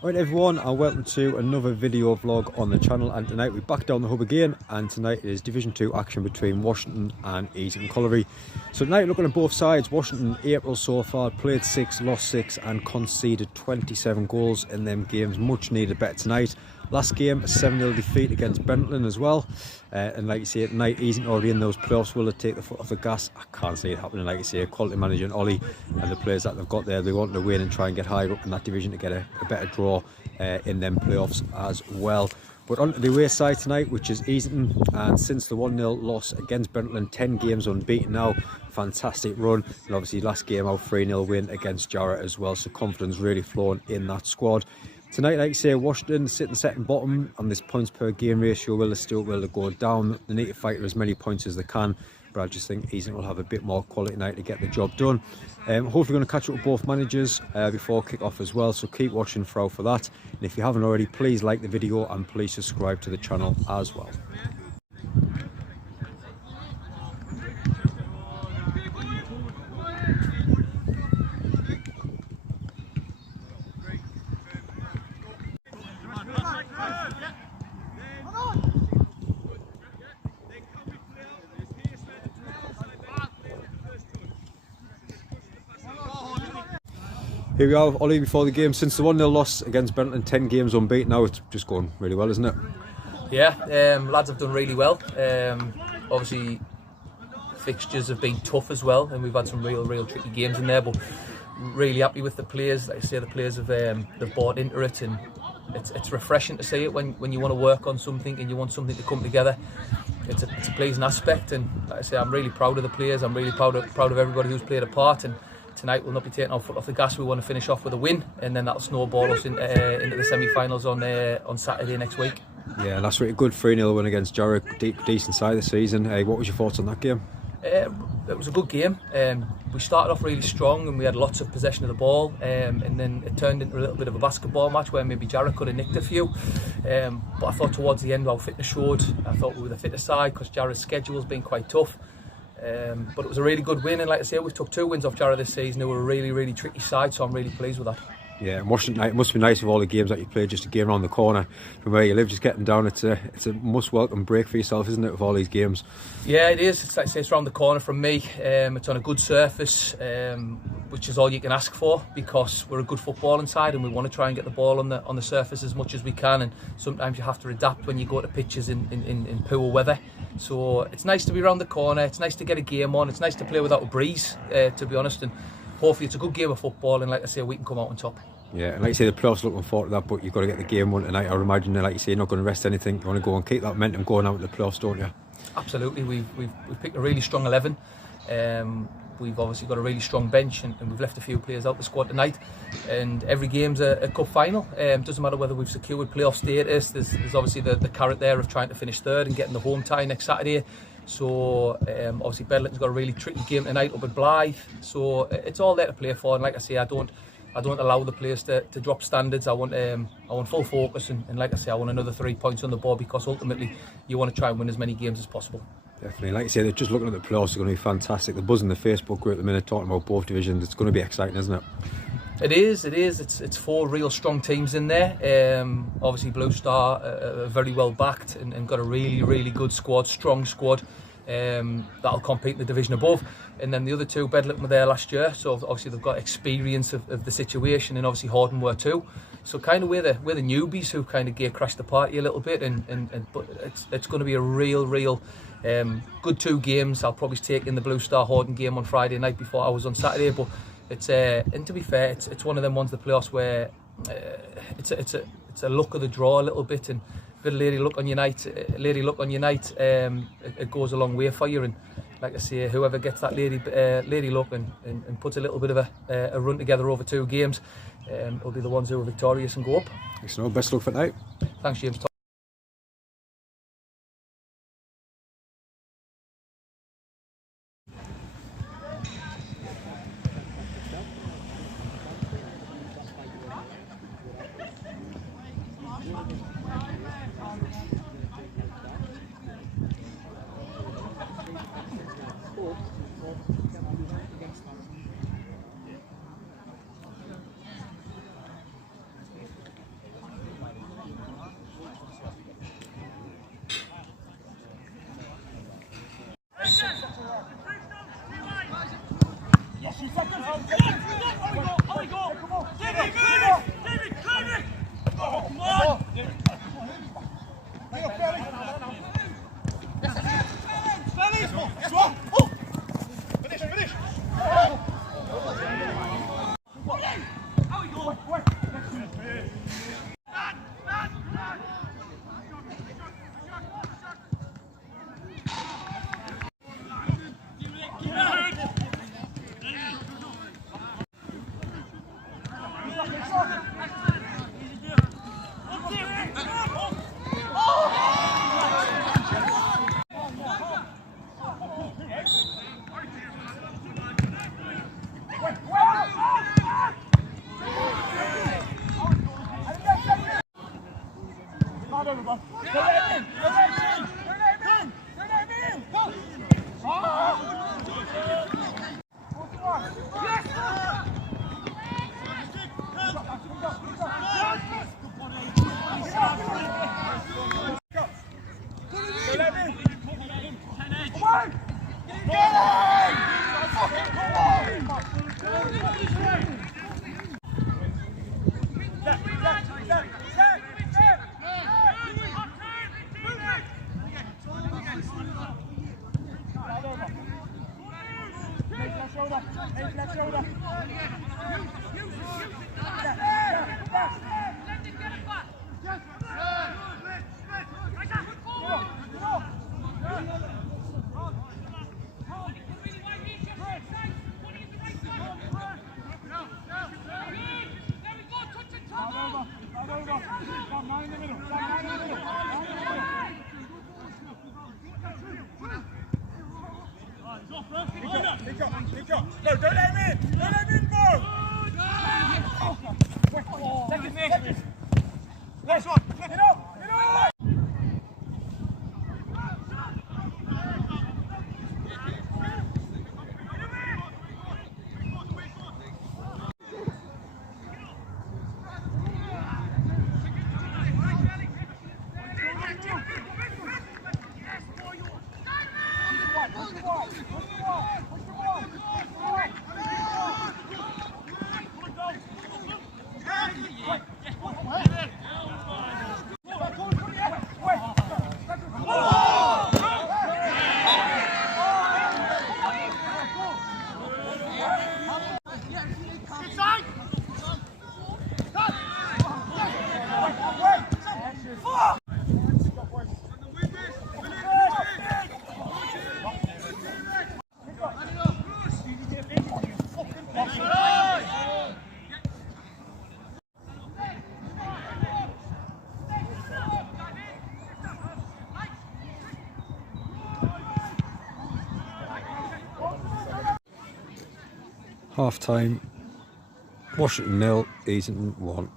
Right everyone, and welcome to another video vlog on the channel. And tonight we're back down the hub again, and tonight is Division 2 action between Washington and Easington Colliery. So tonight, looking at both sides, Washington April so far, played 6, lost 6 and conceded 27 goals in them games. Much needed better tonight. Last game, a 7-0 defeat against Brentland as well. And like you say, tonight Easington already in those playoffs. Will they take the foot off the gas? I can't see it happening. Like you say, quality manager and Ollie and the players that they've got there, they want to win and try and get higher up in that division to get a better draw in them playoffs as well. But on to the away side tonight, which is Easington, and since the 1-0 loss against Brentland, 10 games unbeaten now. Fantastic run, and obviously last game out 3-0 win against Jarrett as well, so confidence really flowing in that squad. Tonight, like you say, Washington sitting second bottom on this points per game ratio. Will they still go down? They need to fight for as many points as they can, but I just think Easington will have a bit more quality tonight to get the job done. Hopefully going to catch up with both managers before kick-off as well, so keep watching for that. And if you haven't already, please like the video and please subscribe to the channel as well. Here we are, Ollie, before the game. Since the 1-0 loss against Brentland, 10 games unbeaten now. It's just going really well, isn't it? Yeah, lads have done really well. Obviously, fixtures have been tough as well, and we've had some real tricky games in there. But really happy with the players. Like I say, the players have they've bought into it, and it's refreshing to see it when you want to work on something and you want something to come together. It's a pleasing aspect, and like I say, I'm really proud of the players. I'm really proud of everybody who's played a part. And tonight we'll not be taking our foot off the gas. We want to finish off with a win, and then that'll snowball us into the semi-finals on Saturday next week. Yeah, and that's really good. 3-0 win against Jarrett, decent side of the season. What was your thoughts on that game? It was a good game. We started off really strong and we had lots of possession of the ball, and then it turned into a little bit of a basketball match where maybe Jarrett could have nicked a few. But I thought towards the end our fitness showed. I thought we were the fitter side because Jarrett's schedule's been quite tough. But it was a really good win, and like I say, we took 2 wins off Jarrett this season. They were a really tricky side, so I'm really pleased with that. Yeah, and Washington, it must be nice with all the games that you played, just a game around the corner from where you live, just getting down. It's a must welcome break for yourself, isn't it, with all these games? Yeah, it is. It's like I say, it's around the corner from me. It's on a good surface, which is all you can ask for, because we're a good footballing side and we want to try and get the ball on the surface as much as we can. And sometimes you have to adapt when you go to pitches in poor weather. So it's nice to be around the corner. It's nice to get a game on. It's nice to play without a breeze, to be honest. And hopefully it's a good game of football, and like I say, we can come out on top. Yeah, and like you say, the playoffs looking forward to that, but you've got to get the game won tonight. I would imagine, like you say, you're not going to rest anything. You want to go and keep that momentum going out in the playoffs, don't you? Absolutely. We've picked a really strong 11. We've obviously got a really strong bench, and we've left a few players out the squad tonight. And every game's a cup final. Doesn't matter whether we've secured playoff status. There's obviously the carrot there of trying to finish third and getting the home tie next Saturday. So obviously Bedlington's got a really tricky game tonight up at Blythe. So it's all there to play for. And like I say, I don't allow the players to drop standards. I want full focus, and like I say, I want another 3 points on the board, because ultimately you want to try and win as many games as possible. Definitely. Like you say, they're just looking at the playoffs. They're going to be fantastic. The buzz in the Facebook group at the minute talking about both divisions. It's going to be exciting, isn't it? It is. It's 4 real strong teams in there. Obviously Blue Star are very well backed and got a really good squad, strong squad. That'll compete in the division above. And then the other 2, Bedlington were there last year, so obviously they've got experience of the situation, and obviously Horden were too. So kind of we're the newbies who kind of crashed the party a little bit, but it's going to be a real good 2 games. I'll probably take in the Blue Star Horden game on Friday night before I was on Saturday, but it's and to be fair, it's one of them ones, the playoffs, where it's a luck of the draw a little bit, and a bit of lady luck on your night. It goes a long way for you. And like I say, whoever gets that lady luck and puts a little bit of a run together over 2 games, will be the ones who are victorious and go up. Excellent. Best luck for tonight. Thanks, James. Cool. No, don't let him in! Don't let him in, bro! Second me! Next one! Get up! Get up! Half time, Washington 0, Easington 1.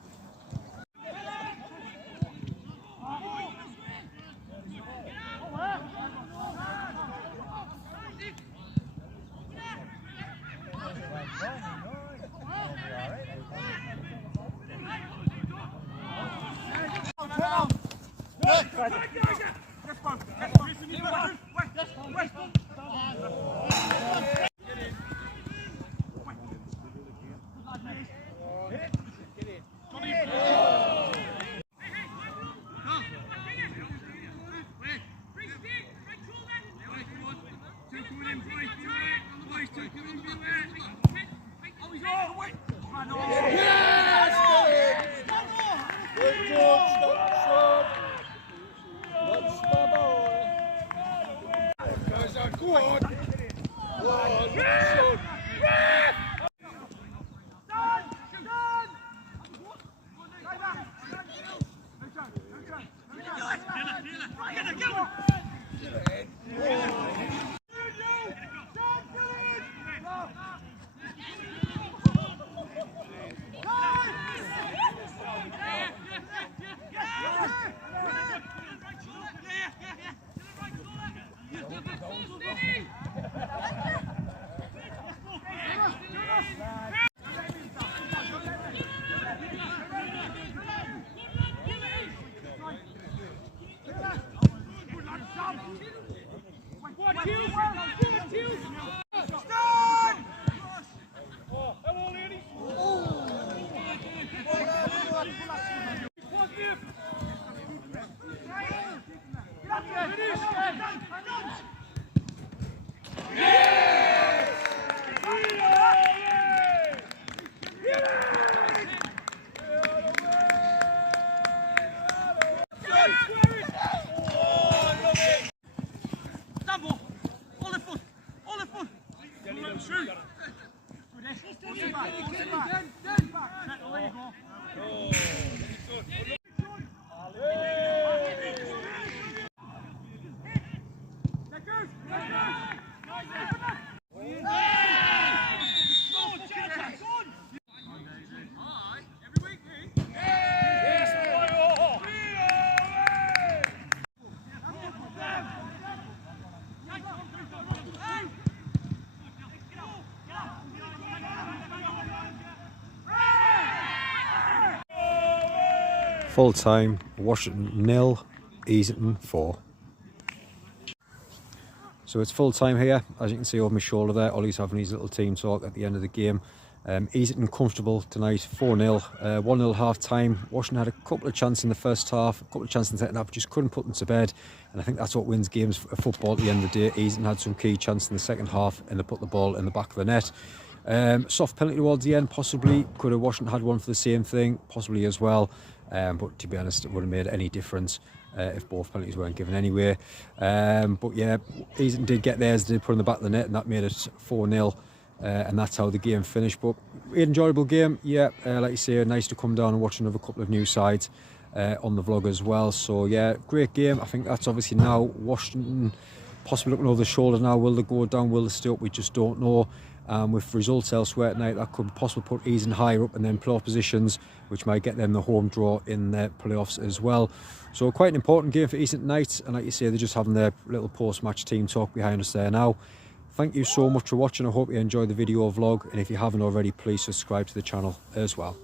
What? Full time, Washington 0, Easington 4. So it's full time here, as you can see over my shoulder there. Ollie's having his little team talk at the end of the game. Easington comfortable tonight, 4-0, 1-0 half time. Washington had a couple of chances in the first half, a couple of chances in the second half, just couldn't put them to bed. And I think that's what wins games of football at the end of the day. Easington had some key chances in the second half and they put the ball in the back of the net. Soft penalty towards the end, possibly. Could have Washington had one for the same thing, possibly as well. But to be honest, it wouldn't have made any difference if both penalties weren't given anyway. But yeah, Easington did get theirs, they did put in the back of the net, and that made it 4-0. And that's how the game finished. But an enjoyable game, yeah. Like you say, nice to come down and watch another couple of new sides on the vlog as well. So yeah, great game. I think that's obviously now Washington possibly looking over the shoulder now. Will they go down? Will they stay up? We just don't know. With results elsewhere tonight, that could possibly put Easington higher up and then playoff positions, which might get them the home draw in the playoffs as well. So quite an important game for Easington tonight, and like you say, they're just having their little post-match team talk behind us there now. Thank you so much for watching. I hope you enjoyed the video vlog, and if you haven't already, please subscribe to the channel as well.